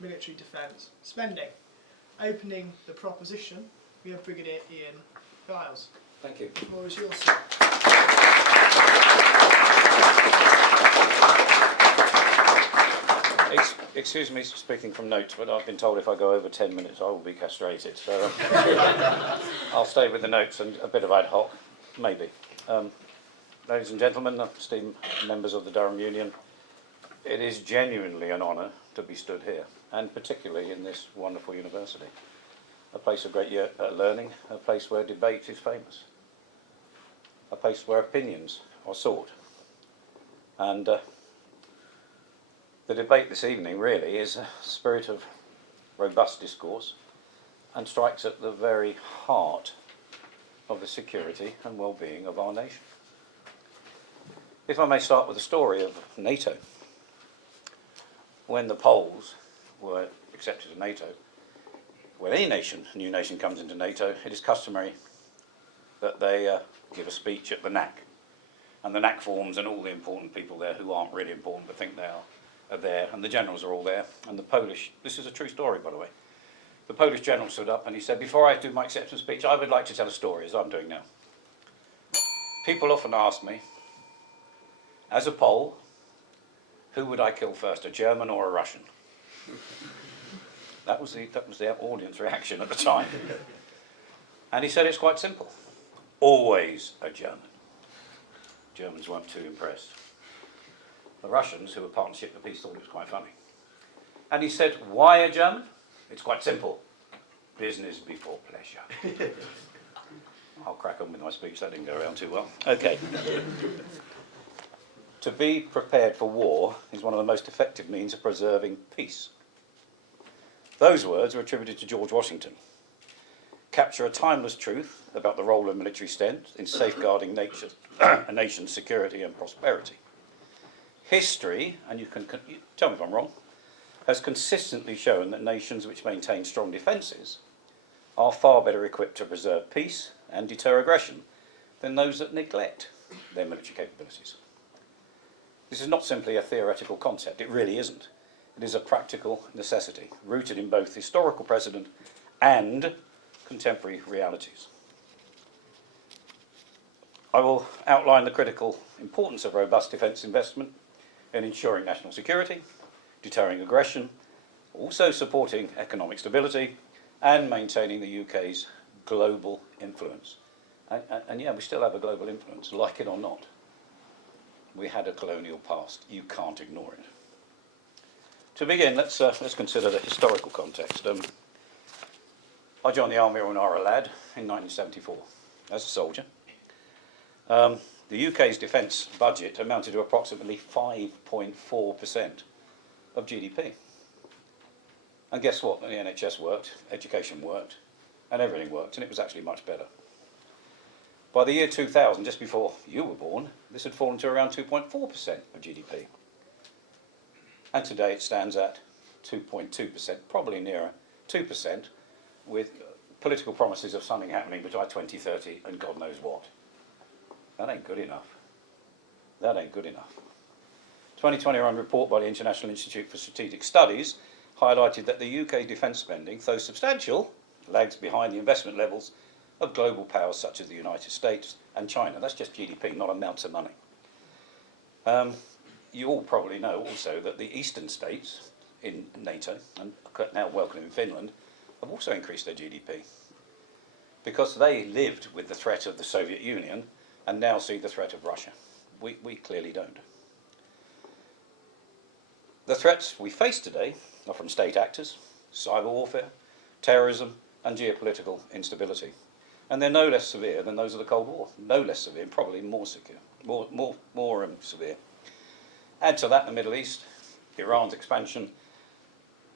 military defence spending. Opening the proposition, we have Brigadier Ian Liles. Thank you. The floor is yours, sir. Excuse me speaking from notes, but I've been told if I go over 10 minutes I will be castrated. So I'll stay with the notes and a bit of ad hoc, maybe. Ladies and gentlemen, esteemed members of the Durham Union, it is genuinely an honour to be stood here, and particularly in this wonderful university. A place of great learning, a place where debate is famous, a place where opinions are sought. And the debate this evening really is a spirit of robust discourse and strikes at the very heart of the security and well-being of our nation. If I may start with the story of NATO. When the Poles were accepted to NATO, when any nation, a new nation comes into NATO, it is customary that they give a speech at the NAC. And the NAC forms and all the important people there who aren't really important but think they are there, and the generals are all there, and the Polish, this is a true story by the way, the Polish general stood up and he said, before I do my acceptance speech, I would like to tell a story, as I'm doing now. People often ask me, as a Pole, who would I kill first, a German or a Russian? That was the audience reaction at the time. And he said it's quite simple. Always a German. Germans weren't too impressed. The Russians, who were Partnership for Peace, thought it was quite funny. And he said, why a German? It's quite simple. Business before pleasure. I'll crack on with my speech, that didn't go around too well. Okay. To be prepared for war is one of the most effective means of preserving peace. Those words are attributed to George Washington. Capture a timeless truth about the role of military strength in safeguarding a nation's security and prosperity. History, and you tell me if I'm wrong, has consistently shown that nations which maintain strong defences are far better equipped to preserve peace and deter aggression than those that neglect their military capabilities. This is not simply a theoretical concept, it really isn't. It is a practical necessity, rooted in both historical precedent and contemporary realities. I will outline the critical importance of robust defence investment in ensuring national security, deterring aggression, also supporting economic stability, and maintaining the UK's global influence. And yeah, we still have a global influence, like it or not. We had a colonial past. You can't ignore it. To begin, let's consider the historical context. I joined the army when I was a lad in 1974 as a soldier. The UK's defence budget amounted to approximately 5.4% of GDP. And guess what? The NHS worked, education worked, and everything worked, and it was actually much better. By the year 2000, just before you were born, this had fallen to around 2.4% of GDP. And today it stands at 2.2%, probably nearer 2%, with political promises of something happening by 2030 and God knows what. That ain't good enough. That ain't good enough. 2021 report by the International Institute for Strategic Studies highlighted that the UK defence spending, though substantial, lags behind the investment levels of global powers such as the United States and China. That's just GDP, not amounts of money. You all probably know also that the eastern states in NATO, and now welcoming Finland, have also increased their GDP because they lived with the threat of the Soviet Union and now see the threat of Russia. We clearly don't. The threats we face today are from state actors, cyber warfare, terrorism, and geopolitical instability. And they're no less severe than those of the Cold War. No less severe, probably more severe. Add to that the Middle East, Iran's expansion,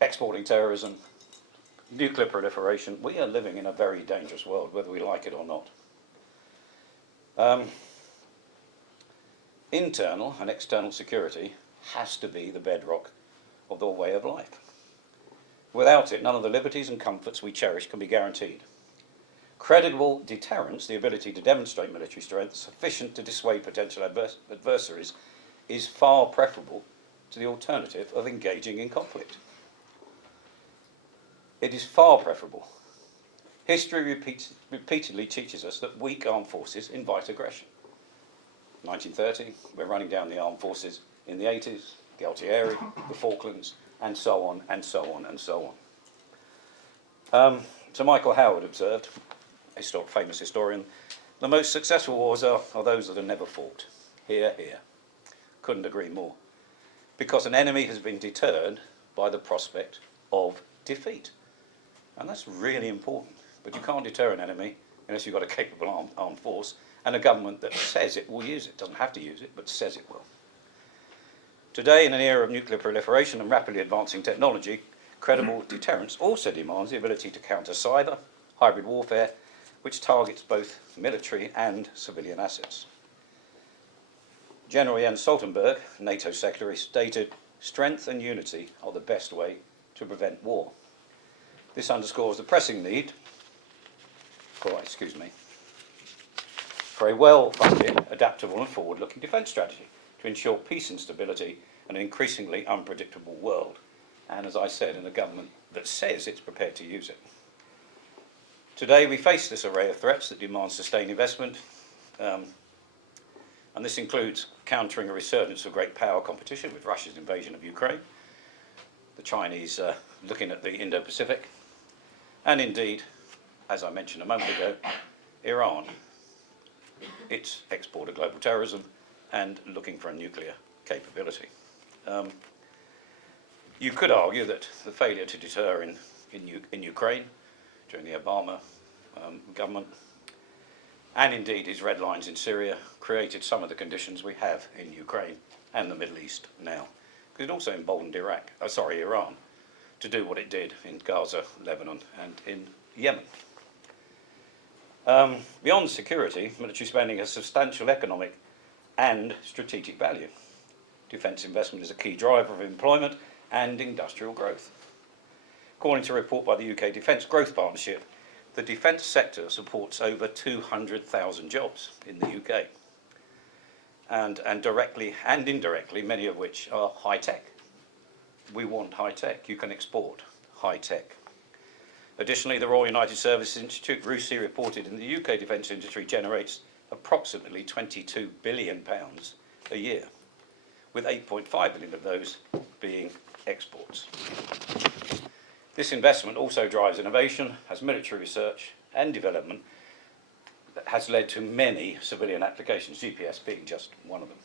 exporting terrorism, nuclear proliferation. We are living in a very dangerous world, whether we like it or not. Internal and external security has to be the bedrock of the way of life. Without it, none of the liberties and comforts we cherish can be guaranteed. Credible deterrence, the ability to demonstrate military strength sufficient to dissuade potential adversaries, is far preferable to the alternative of engaging in conflict. It is far preferable. History repeatedly teaches us that weak armed forces invite aggression. 1930, we're running down the armed forces in the 80s, the Altieri, the Falklands, and so on, and so on, and so on. So Michael Howard observed, famous historian, the most successful wars are those that are never fought. Hear, hear. Couldn't agree more. Because an enemy has been deterred by the prospect of defeat. And that's really important. But you can't deter an enemy unless you've got a capable armed force and a government that says it will use it. Doesn't have to use it, but says it will. Today, in an era of nuclear proliferation and rapidly advancing technology, credible deterrence also demands the ability to counter cyber, hybrid warfare, which targets both military and civilian assets. General Jens Stoltenberg, NATO Secretary, stated, "Strength and unity are the best way to prevent war." This underscores the pressing need for a well-funded, adaptable and forward-looking defence strategy to ensure peace and stability in an increasingly unpredictable world, and as I said, in a government that says it's prepared to use it. Today we face this array of threats that demand sustained investment, and this includes countering a resurgence of great power competition with Russia's invasion of Ukraine, the Chinese looking at the Indo-Pacific, and indeed, as I mentioned a moment ago, Iran, its export of global terrorism and looking for a nuclear capability. You could argue that the failure to deter in Ukraine during the Obama government, and indeed his red lines in Syria, created some of the conditions we have in Ukraine and the Middle East now. Because it also emboldened Iran to do what it did in Gaza, Lebanon, and in Yemen. Beyond security, military spending has substantial economic and strategic value. Defence investment is a key driver of employment and industrial growth. According to a report by the UK Defence Growth Partnership, the defence sector supports over 200,000 jobs in the UK, and directly and indirectly, many of which are high-tech. We want high-tech. You can export high-tech. Additionally, the Royal United Services Institute, RUSI, reported in the UK defence industry generates approximately £22 billion a year, with 8.5 billion of those being exports. This investment also drives innovation, has military research and development that has led to many civilian applications, GPS being just one of them.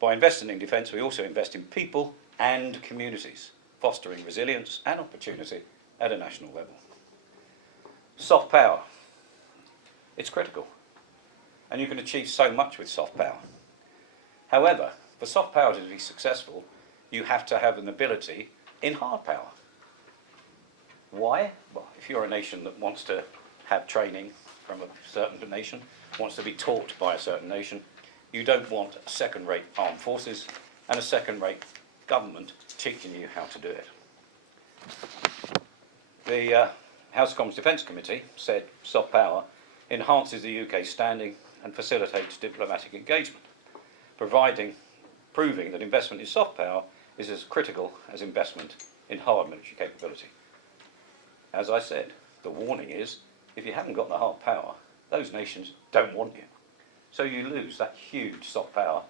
By investing in defence, we also invest in people and communities, fostering resilience and opportunity at a national level. Soft power. It's critical, and you can achieve so much with soft power. However, for soft power to be successful, you have to have an ability in hard power. Why? Well, if you're a nation that wants to have training from a certain nation, wants to be taught by a certain nation, you don't want second-rate armed forces and a second-rate government teaching you how to do it. The House of Commons Defence Committee said soft power enhances the UK's standing and facilitates diplomatic engagement, proving that investment in soft power is as critical as investment in hard military capability. As I said, the warning is, if you haven't got the hard power, those nations don't want you. So you lose that huge soft power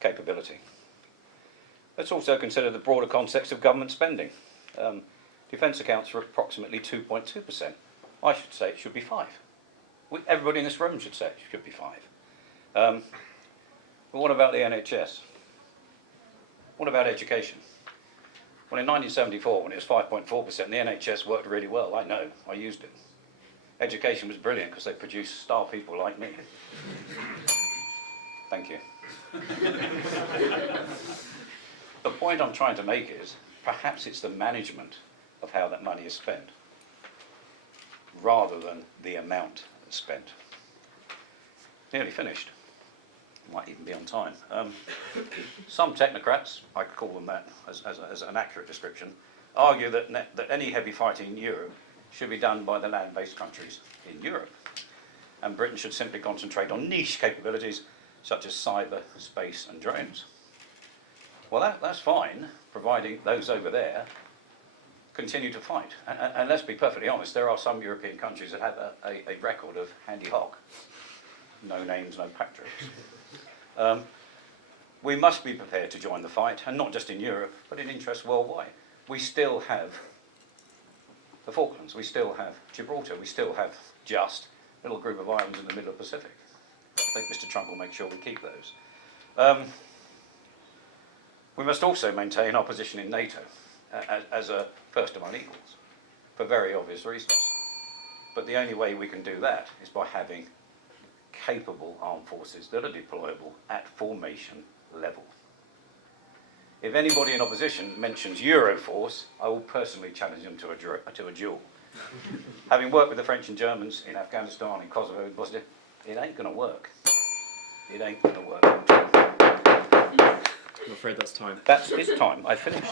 capability. Let's also consider the broader context of government spending. Defence accounts for approximately 2.2%. I should say it should be 5%. Everybody in this room should say it should be 5%. But what about the NHS? What about education? Well, in 1974, when it was 5.4%, the NHS worked really well. I know, I used it. Education was brilliant because they produced star people like me. Thank you. The point I'm trying to make is, perhaps it's the management of how that money is spent, rather than the amount spent. Nearly finished. Might even be on time. Some technocrats, I could call them that as an accurate description, argue that any heavy fighting in Europe should be done by the land-based countries in Europe, and Britain should simply concentrate on niche capabilities such as cyber, space and drones. Well, that's fine, providing those over there continue to fight. And let's be perfectly honest, there are some European countries that have a record of handy hock. No names, no patriots. We must be prepared to join the fight, and not just in Europe, but in interests worldwide. We still have the Falklands, we still have Gibraltar, we still have just a little group of islands in the middle of the Pacific. I think Mr. Trump will make sure we keep those. We must also maintain our position in NATO as a first among equals, for very obvious reasons. But the only way we can do that is by having capable armed forces that are deployable at formation level. If anybody in opposition mentions Euroforce, I will personally challenge them to a duel. Having worked with the French and Germans in Afghanistan, in Kosovo, in Bosnia, it ain't going to work. It ain't going to work. I'm afraid that's time. That's its time. I finished.